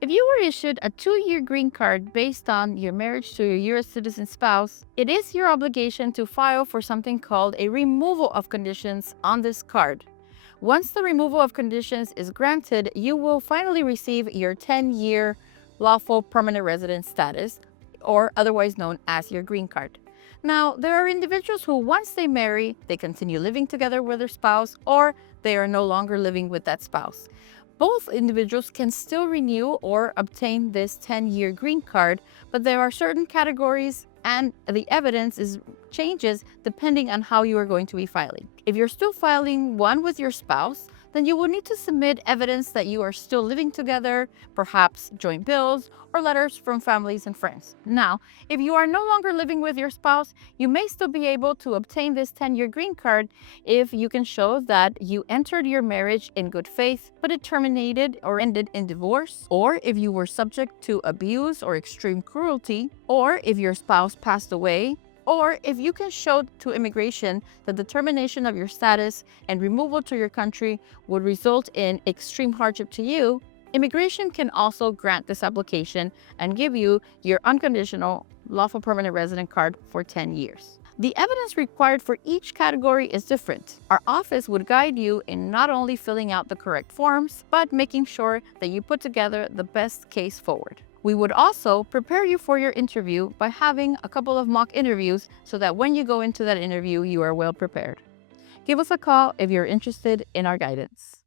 If you were issued a 2-year green card based on your marriage to your U.S. citizen spouse, it is your obligation to file for something called a removal of conditions on this card. Once the removal of conditions is granted, you will finally receive your 10-year lawful permanent resident status, or otherwise known as your green card. Now, there are individuals who, once they marry, they continue living together with their spouse, or they are no longer living with that spouse. Both individuals can still renew or obtain this 10-year green card, but there are certain categories and the evidence changes depending on how you are going to be filing. If you're still filing one with your spouse, then you will need to submit evidence that you are still living together, perhaps joint bills or letters from families and friends. Now, if you are no longer living with your spouse, you may still be able to obtain this 10-year green card if you can show that you entered your marriage in good faith, but it terminated or ended in divorce, or if you were subject to abuse or extreme cruelty, or if your spouse passed away, or if you can show to immigration that the termination of your status and removal to your country would result in extreme hardship to you, immigration can also grant this application and give you your unconditional lawful permanent resident card for 10 years. The evidence required for each category is different. Our office would guide you in not only filling out the correct forms, but making sure that you put together the best case forward. We would also prepare you for your interview by having a couple of mock interviews so that when you go into that interview, you are well prepared. Give us a call if you're interested in our guidance.